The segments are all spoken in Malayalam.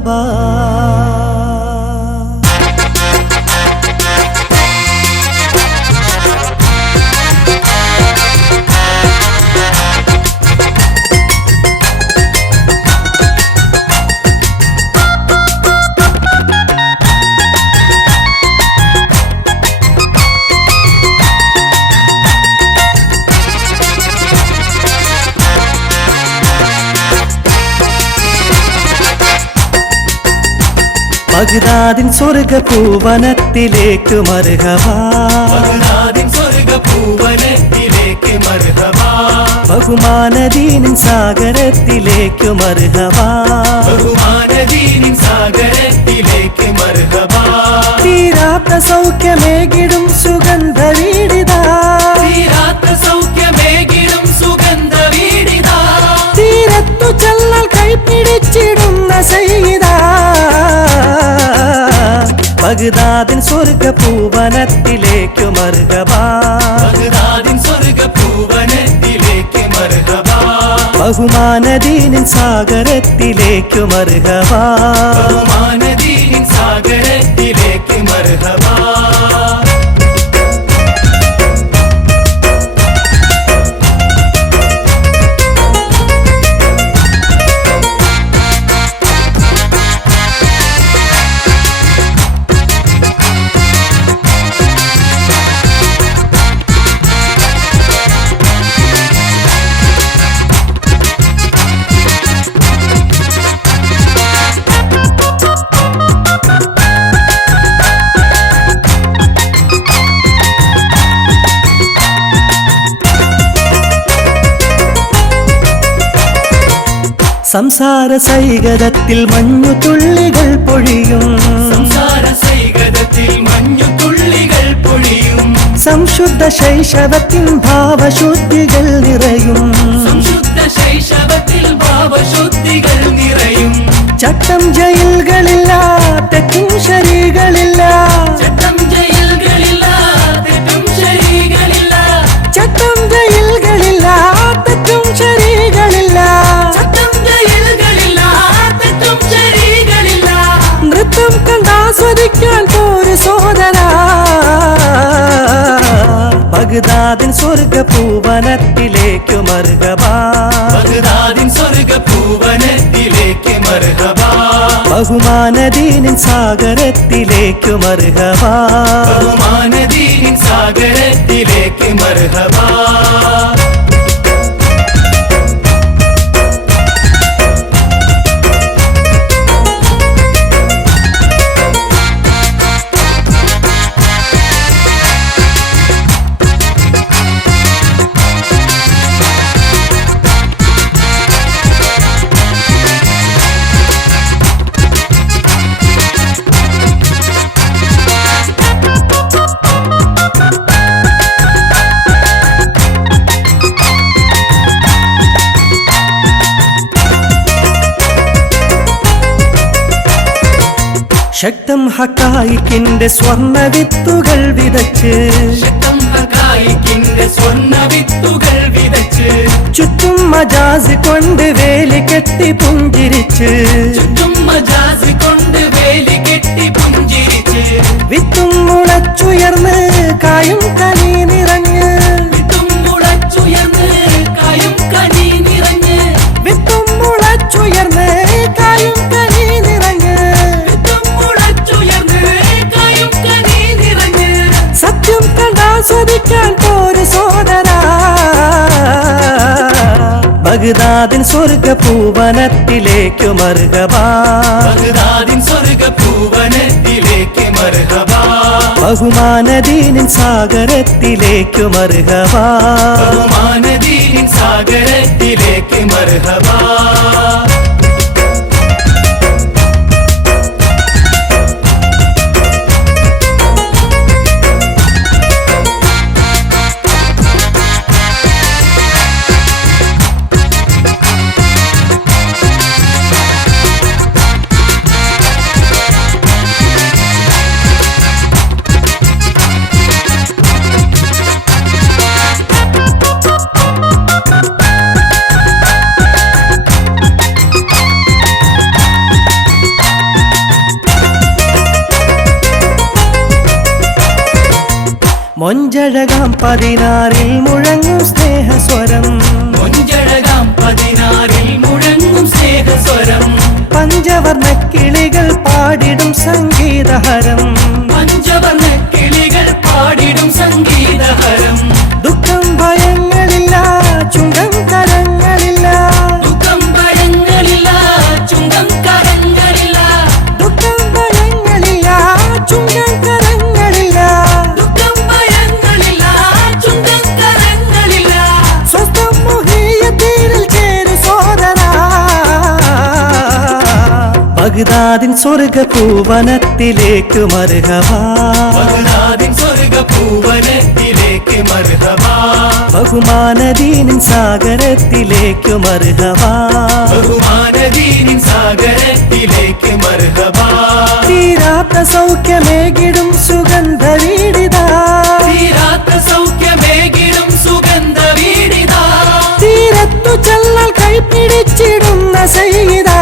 മർഹബാ. ബഗ്ദാദിൻ സ്വർഗ്ഗഭുവനത്തിലേക്ക് മർഹബാ. ബഗ്ദാദിൻ സ്വർഗ്ഗഭുവനത്തിലേക്ക് മർഹബാ. ബഹുമാനദീനിൻ സാഗരത്തിലേക്ക് മർഹബാ. ബഹുമാനദീനിൻ സാഗരത്തിലേക്ക് മർഹബാ. തീരാത്ത സൗഖ്യമേകിടും സുഗന്ധ വീടിതാ. തീരാത്ത സൗഖ്യമേകിടും സുഗന്ധ വീടിതാ. തീരത്തു ചെന്നാൽ കൈപിടിച്ചിടുന്ന സയ്യിദാ. ബഗ്ദാദിൻ സ്വർഗ്ഗഭുവനത്തിലേക്ക് മർഹബാ. ബഗ്ദാദിൻ സ്വർഗ്ഗഭുവനത്തിലേക്ക് മർഹബാ. ബഹുമാനദീനിൻ സാഗരത്തിലേക്ക് മർഹബാ. ബഹുമാനദീനിൻ സാഗരത്തിലേക്ക് മർഹബാ. സംസാര സൈകതത്തിൽ മഞ്ഞുതുള്ളികൾ പൊഴിയും. സംസാര സൈകതത്തിൽ മഞ്ഞുതുള്ളികൾ പൊഴിയും. സംശുദ്ധ ശൈശവത്തിൻ ഭാവശുദ്ധികൾ നിറയും. സംശുദ്ധ ശൈശവത്തിൽ ഭാവശുദ്ധികൾ നിറയും. ചട്ടം ജയിലുകളില്ല, തെറ്റും ശരികളില്ല. ചട്ടം ജയിലുകളില്ല, തെറ്റും ശരികളില്ല. ചട്ടം ജയിലുകളില്ല, തെറ്റും ശരികളില്ല. ചട്ടം ജയിലുകളില്ല, തെറ്റും ശരികളില്ല. നൃത്തം കണ്ടാസ്വദിക്കാൻ പോരു സോദരാ. ബഗ്ദാദിൻ സ്വർഗ്ഗഭുവനത്തിലേക്ക് മർഹബാ. ബഗ്ദാദിൻ സ്വർഗ്ഗഭുവനത്തിലേക്ക് മർഹബാ. ബഹുമാനദീനിൻ സാഗരത്തിലേക്ക് മർഹബാ. ബഹുമാനദീനിൻ സാഗരത്തിലേക്ക് മർഹബാ. ശക്തം ഹക്കായിക്കിന്റെ സ്വർണ്ണ വിത്തുകൾ വിതച്ച്. ശക്തം ഹക്കായിക്കിന്റെ സ്വർണ്ണ വിത്തുകൾ വിതച്ച്. ചുറ്റും മജാസ് കൊണ്ട് വേലി കെട്ടി പുഞ്ചിരിച്ച്. ചുറ്റും മജാസ് കൊണ്ട് വേലി കെട്ടി പുഞ്ചിരിച്ച്. വിത്തും മുളച്ചുയർന്ന് കായും കനി നിറഞ്ഞ്. വിത്തും മുളച്ചുയർന്ന് കായും കനി നിറഞ്ഞ്. വിത്തും മുളച്ചുയർന്ന് കായും കനി നിറഞ്ഞ്. വിത്തും മുളച്ചുയർന്ന് കായും കനി നിറഞ്ഞ്. സത്യം കണ്ടാസ്വദിക്കാൻ പോരു സോദരാ. ബഗ്ദാദിൻ സ്വർഗ്ഗഭുവനത്തിലേക്ക് മർഹബാ. ബഗ്ദാദിൻ സ്വർഗ്ഗഭുവനത്തിലേക്ക് മർഹബാ. ബഹുമാനദീനിൻ സാഗരത്തിലേക്ക് മർഹബാ. ബഹുമാനദീനിൻ സാഗരത്തിലേക്ക് മർഹബാ. മൊഞ്ചഴകാം 16 മുഴങ്ങും സ്നേഹസ്വരം മൊഞ്ചഴകാം 16 മുഴങ്ങും സ്നേഹസ്വരം പഞ്ചവർണ്ണ കിളികൾ പാടിടും സംഗീതഹരം പഞ്ചവർണ്ണ കിളികൾ പാടിടും സംഗീതഹരം ദുഃഖം ഭയങ്ങളില്ല ചുങ്കം കരങ്ങളില്ല ദുഃഖം ഭയങ്ങളില്ല ചുങ്കം കരങ്ങളില്ല ദുഃഖം ഭയങ്ങളില്ല ചുങ്കം കരങ്ങളില്ല ദുഃഖം ഭയങ്ങളില്ല ചുങ്കം കരങ്ങളില്ല സ്വസ്ഥം മുഹിയത്തീരിൽ ചേരു സോദരാ ബഗ്ദാദിൻ സ്വർഗപൂവനത്തിലേക്ക് മർഹബാ ബഗ്ദാദിൻ സ്വർഗപൂവനത്തിലേക്ക് മർഹബാ ബഹുമാനദീനിൻ സാഗരത്തിലേക്ക് മർഹബാ ബഹുമാനദീനിൻ സാഗരത്തിലേക്ക് മർഹബാ തീരാത്ത സൗഖ്യമേകിടും സുഗന്ധ വീടിതാ തീരാത്ത സൗഖ്യമേകിടും സുഗന്ധ വീടിതാ തീരത്തു ചെല്ലൽ കൈപിടിച്ചിടുന്ന സയ്യിദാ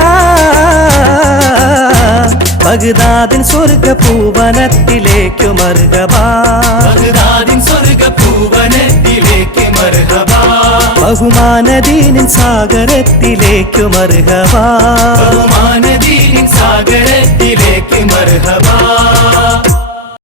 ബഗ്ദാദിൻ സ്വർഗപൂവനത്തിലേക്ക് മർഹബാ ബഗ്ദാദിൻ സ്വർഗപൂവനത്തിലേക്ക് മർഹബാ ബഹുമാനദീനിൻ സാഗരത്തിലേക്ക് മർഹബാ ബഹുമാനദീനിൻ സാഗരത്തിലേക്ക് മർഹബാ